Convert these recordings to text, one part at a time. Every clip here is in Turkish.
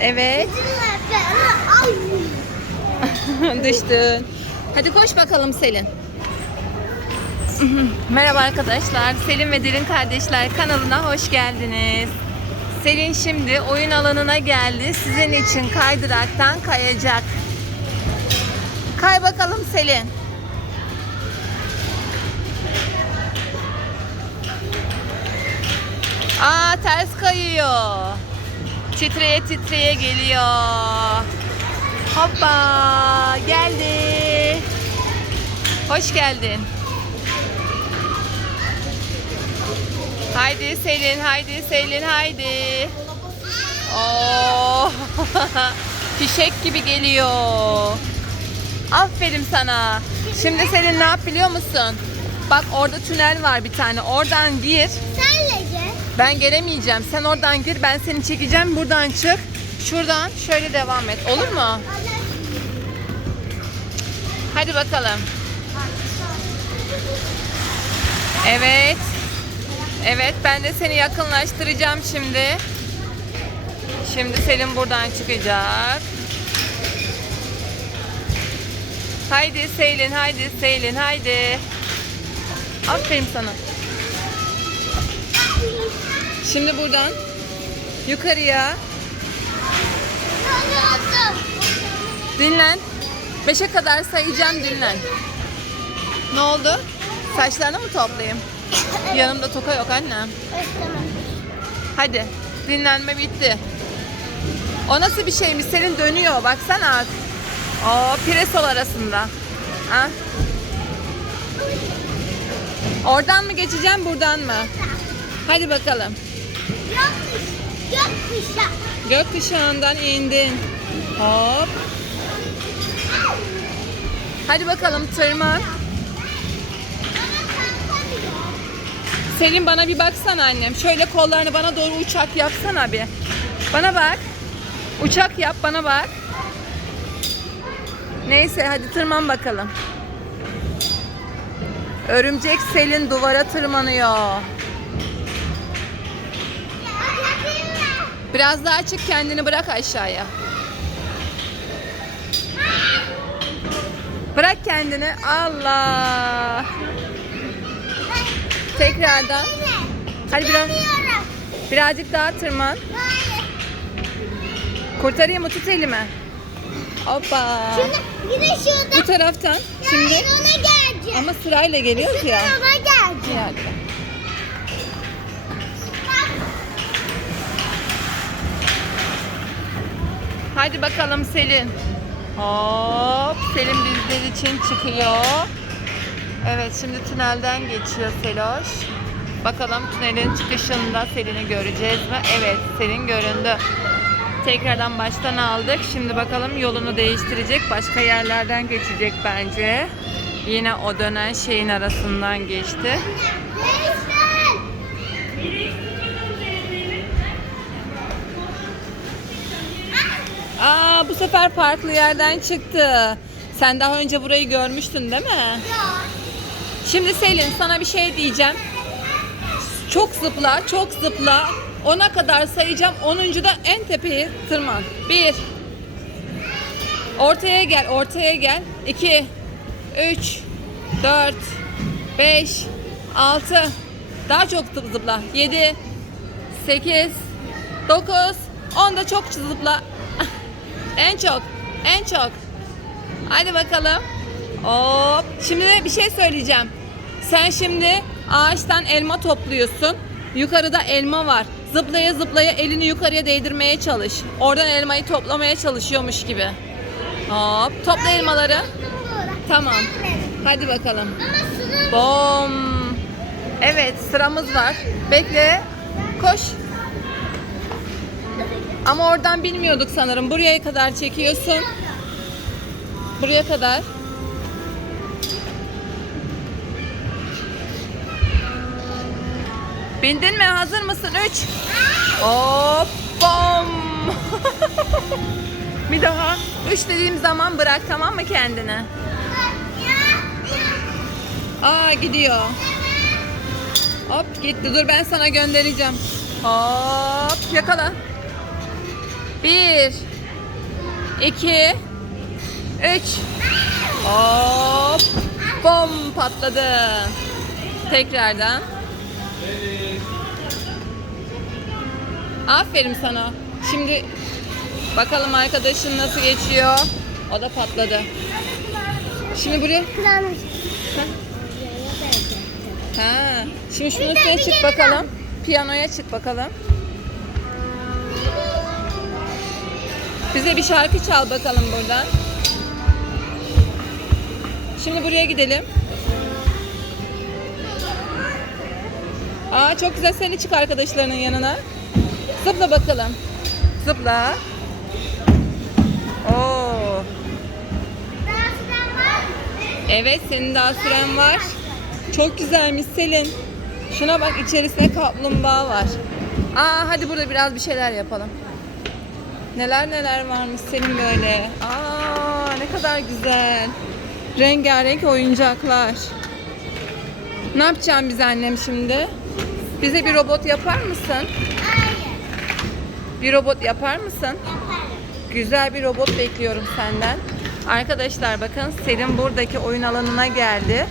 Evet. Düştün. Hadi koş bakalım Selin. Merhaba arkadaşlar. Selin ve Derin Kardeşler kanalına hoş geldiniz. Selin şimdi oyun alanına geldi. Sizin için kaydıraktan kayacak. Kay bakalım Selin. Aa ters kayıyor. Titreye titreye geliyor. Hoppa geldi. Hoş geldin. Haydi Selin, haydi Selin, haydi. Oo. Fişek gibi geliyor. Aferin sana. Şimdi Selin ne yap biliyor musun? Bak orada tünel var bir tane. Oradan gir. Gel. Ben gelemeyeceğim. Sen oradan gir. Ben seni çekeceğim. Buradan çık. Şuradan şöyle devam et. Olur mu? Hadi bakalım. Evet. Evet ben de seni yakınlaştıracağım şimdi. Şimdi Selim buradan çıkacak. Haydi Selin, haydi Selin, haydi. Aferin sana. Şimdi buradan yukarıya dinlen. Beşe kadar sayacağım dinlen. Ne oldu? Saçlarını mı toplayayım? Yanımda toka yok annem. Hadi dinlenme bitti. O nasıl bir şeymiş? Senin dönüyor. Baksana. O piresol arasında. Ha? Oradan mı geçeceğim buradan mı? Hadi bakalım. Yokmuş ya. Gökkuşağından indin. Hop. Hadi bakalım tırman. Selim bana bir baksana annem. Şöyle kollarını bana doğru uçak yapsana bir. Bana bak. Uçak yap bana bak. Neyse hadi tırman bakalım. Örümcek Selin duvara tırmanıyor. Biraz daha çık kendini bırak aşağıya. Bırak kendini. Allah. Tekrardan. Hadi biraz birazcık daha tırman. Kurtarayım mı tut elimi. Hoppa. Şimdi bir de şurada. Bu taraftan. Şimdi ona geleceğim. ama sırayla geliyoruz ya. Ona geleceğim. Yani. Hadi bakalım Selin. Hop. Selin bizler için çıkıyor. Evet şimdi tünelden geçiyor Seloş. Bakalım tünelin çıkışında Selin'i göreceğiz mi? Evet Selin göründü. Tekrardan baştan aldık. Şimdi bakalım yolunu değiştirecek. Başka yerlerden geçecek bence. Yine o dönen şeyin arasından geçti. Aa bu sefer farklı yerden çıktı. Sen daha önce burayı görmüştün değil mi? Yok. Şimdi Selin sana bir şey diyeceğim. Çok zıpla, çok zıpla. Ona kadar sayacağım. 10. da en tepeye tırman. 1 Ortaya gel, ortaya gel. 2 3 4 5 6 Daha çok zıp- zıpla. 7 8 9 10 da çok zıpla. En çok, en çok. Hadi bakalım. Hop. Şimdi de bir şey söyleyeceğim. Sen şimdi ağaçtan elma topluyorsun. Yukarıda elma var. Zıplaya zıplaya elini yukarıya değdirmeye çalış. Oradan elmayı toplamaya çalışıyormuş gibi. Hop. Topla elmaları. Tamam. Hadi bakalım. Bom. Evet sıramız var. Bekle. Koş. Ama oradan bilmiyorduk sanırım. Buraya kadar çekiyorsun. Buraya kadar. Bindin mi? Hazır mısın? 3. Hop. Bom. Bir daha. 3 dediğim zaman bırak tamam mı kendini? Aa gidiyor. Hop gitti. Dur ben sana göndereceğim. Hop yakala. Bir, iki, üç. Hop. Bom patladı. Tekrardan. Aferin sana. Şimdi bakalım arkadaşın nasıl geçiyor. O da patladı. Şimdi buraya. Ha. Şimdi şunun üstüne çık bakalım. Piyanoya çık bakalım. Bize bir şarkı çal bakalım buradan. Şimdi buraya gidelim. Aa çok güzel seni çık arkadaşlarının yanına. Zıpla bakalım. Zıpla. Oo. Evet senin daha süren var. Çok güzelmiş Selin. Şuna bak içerisinde kaplumbağa var. Aa hadi burada biraz bir şeyler yapalım. Neler neler varmış senin böyle. Aa ne kadar güzel. Rengarenk oyuncaklar. Ne yapacağım biz annem şimdi? Bize bir robot yapar mısın? Hayır. Bir robot yapar mısın? Yaparım. Güzel bir robot bekliyorum senden. Arkadaşlar bakın Selim buradaki oyun alanına geldi.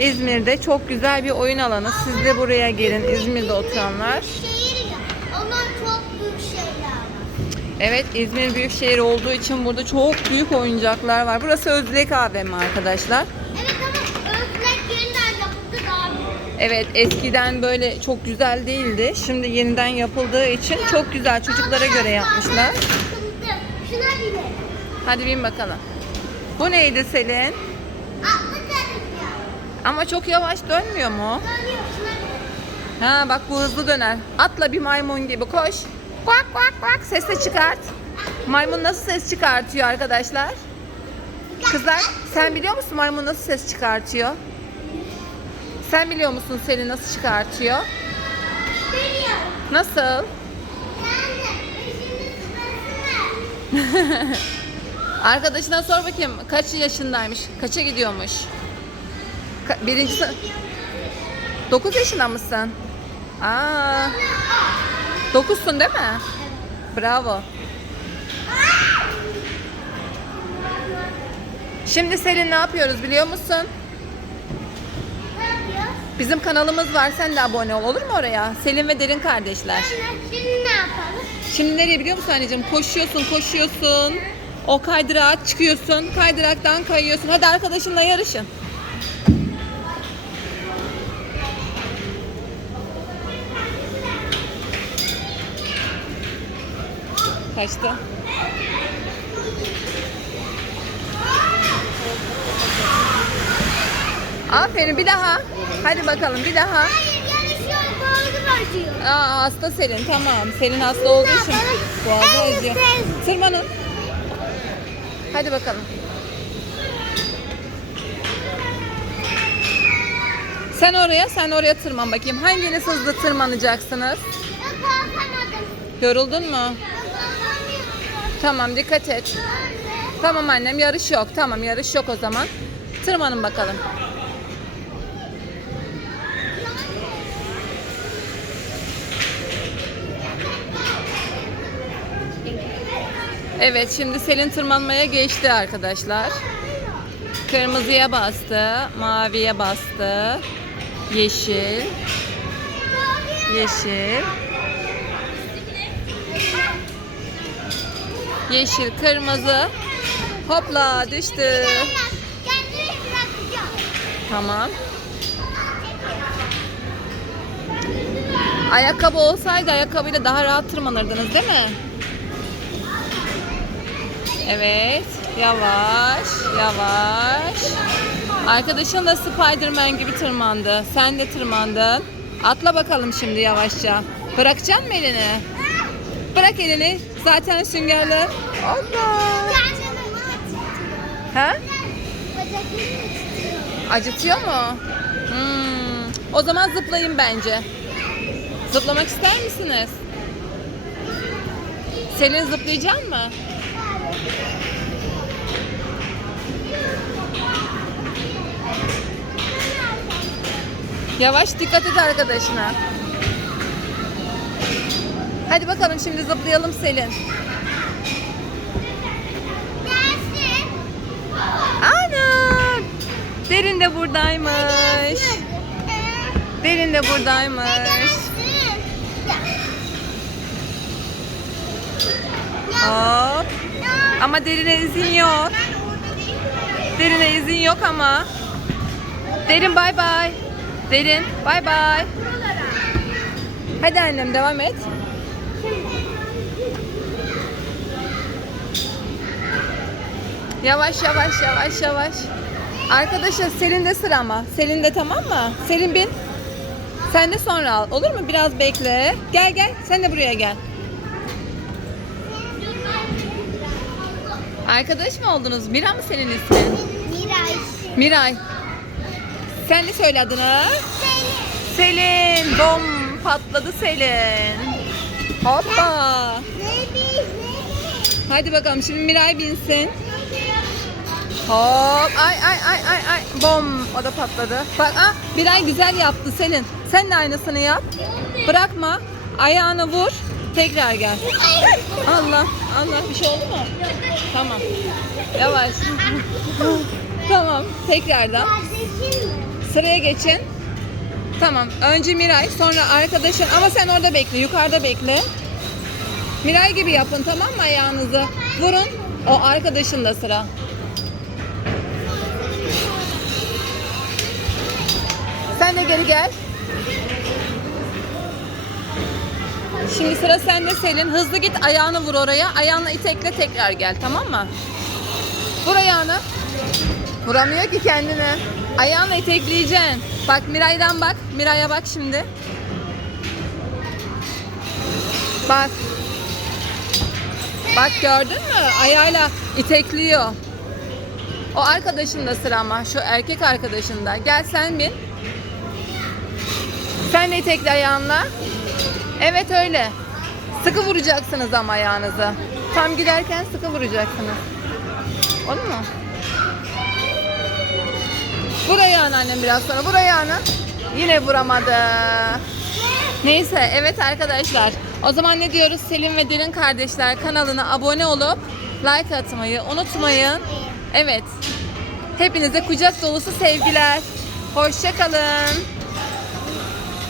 İzmir'de çok güzel bir oyun alanı. Siz de buraya gelin İzmir'de oturanlar. Şehir ya. Onlar çok büyük şeyler var. Evet İzmir büyükşehir olduğu için burada çok büyük oyuncaklar var. Burası Özlek AVM arkadaşlar. Evet ama özlek yeniden yapıldı daha büyük. Evet eskiden böyle çok güzel değildi. Şimdi yeniden yapıldığı için çok güzel çocuklara göre yapmışlar. Şuna. Hadi bin bakalım. Bu neydi Selin? Atlı karınca. Ama çok yavaş dönmüyor mu? Dönüyor şuna. Ha bak bu hızlı döner. Atla bir maymun gibi koş. Kuak kuak kuak ses de çıkart. Maymun nasıl ses çıkartıyor arkadaşlar? Kızlar sen biliyor musun maymun nasıl ses çıkartıyor? Sen biliyor musun Selin nasıl çıkartıyor? Biliyorum. Nasıl? Yani. Arkadaşına sor bakayım kaç yaşındaymış? Kaça gidiyormuş? Ka- birinci sınıf. 9 yaşında mısın? Aa, 9'sun değil mi? Bravo. Şimdi Selin ne yapıyoruz biliyor musun? Ne yapıyoruz? Bizim kanalımız var. Sen de abone ol olur mu oraya? Selin ve Derin kardeşler. Anne, Şimdi ne yapalım? Şimdi nereye biliyor musun anneciğim? Koşuyorsun, koşuyorsun. O kaydırağa çıkıyorsun. Kaydıraktan kayıyorsun. Hadi arkadaşınla yarışın. Kaçtı. Aferin bir daha. Hadi bakalım bir daha. Aa hasta Selin tamam. Selin hasta olduğu için boğazı acıyor. Tırmanın. Hadi bakalım. Sen oraya, sen oraya tırman bakayım. Hanginiz hızlı tırmanacaksınız? Yoruldun mu? Tamam dikkat et. Tamam annem yarış yok. Tamam yarış yok o zaman. Tırmanın bakalım. Evet şimdi Selin tırmanmaya geçti arkadaşlar. Kırmızıya bastı, maviye bastı, yeşil, yeşil, yeşil, kırmızı. Hopla düştü. Tamam. Ayakkabı olsaydı ayakkabıyla daha rahat tırmanırdınız değil mi? Evet. Yavaş, yavaş. Arkadaşın da Spiderman gibi tırmandı. Sen de tırmandın. Atla bakalım şimdi yavaşça. Bırakacaksın mı elini? Bırak elini. Zaten süngerler. Allah. Acıtıyor. Acıtıyor mu? Hmm. O zaman zıplayın bence. Zıplamak ister misiniz? Selin zıplayacak mı? Yavaş dikkat et arkadaşına. Hadi bakalım şimdi zıplayalım Selin. Ana! Derin de buradaymış. Derin de buradaymış. Hop. Ama derine izin yok. Derine izin yok ama. Derin bay bay. Derin bay bay. Hadi annem devam et. Yavaş yavaş yavaş yavaş. Arkadaşlar Selin de sıra ama. Selin de tamam mı? Selin bin. Sen de sonra al. Olur mu? Biraz bekle. Gel gel. Sen de buraya gel. Arkadaş mı oldunuz? Mira mı senin ismin? Miray. Sen de söyle adını. Selin. Bom. Patladı Selin. Hoppa. Hadi bakalım şimdi Miray binsin. Hop. Ay ay ay ay ay. Bom. O da patladı. Bak ah Miray güzel yaptı Selin. Sen de aynısını yap. Bırakma. Ayağını vur. Tekrar gel. Allah. Allah. Bir şey oldu mu? Tamam. Yavaş. tamam. Tekrardan. Sıraya geçin. Tamam. Önce Miray, sonra arkadaşın ama sen orada bekle, yukarıda bekle. Miray gibi yapın tamam mı ayağınızı? Vurun. O arkadaşın da sıra. Sen de geri gel. Şimdi sıra sende Selin. Hızlı git ayağını vur oraya. Ayağını itekle tekrar gel tamam mı? Vur ayağını. Vuramıyor ki kendini. Ayağını itekleyeceksin. Bak Miray'dan bak. Miray'a bak şimdi. Bak. Bak gördün mü? Ayağıyla itekliyor. O arkadaşın da sıra ama. Şu erkek arkadaşın da. Gel sen bin. Sen de itekle ayağınla. Evet öyle. Sıkı vuracaksınız ama ayağınızı. Tam giderken sıkı vuracaksınız. Olur mu? Vur ayağını annem biraz sonra. Vur ayağını. Yine vuramadı. Neyse evet arkadaşlar. O zaman ne diyoruz? Selim ve Derin kardeşler kanalına abone olup like atmayı unutmayın. Evet. Hepinize kucak dolusu sevgiler. Hoşçakalın.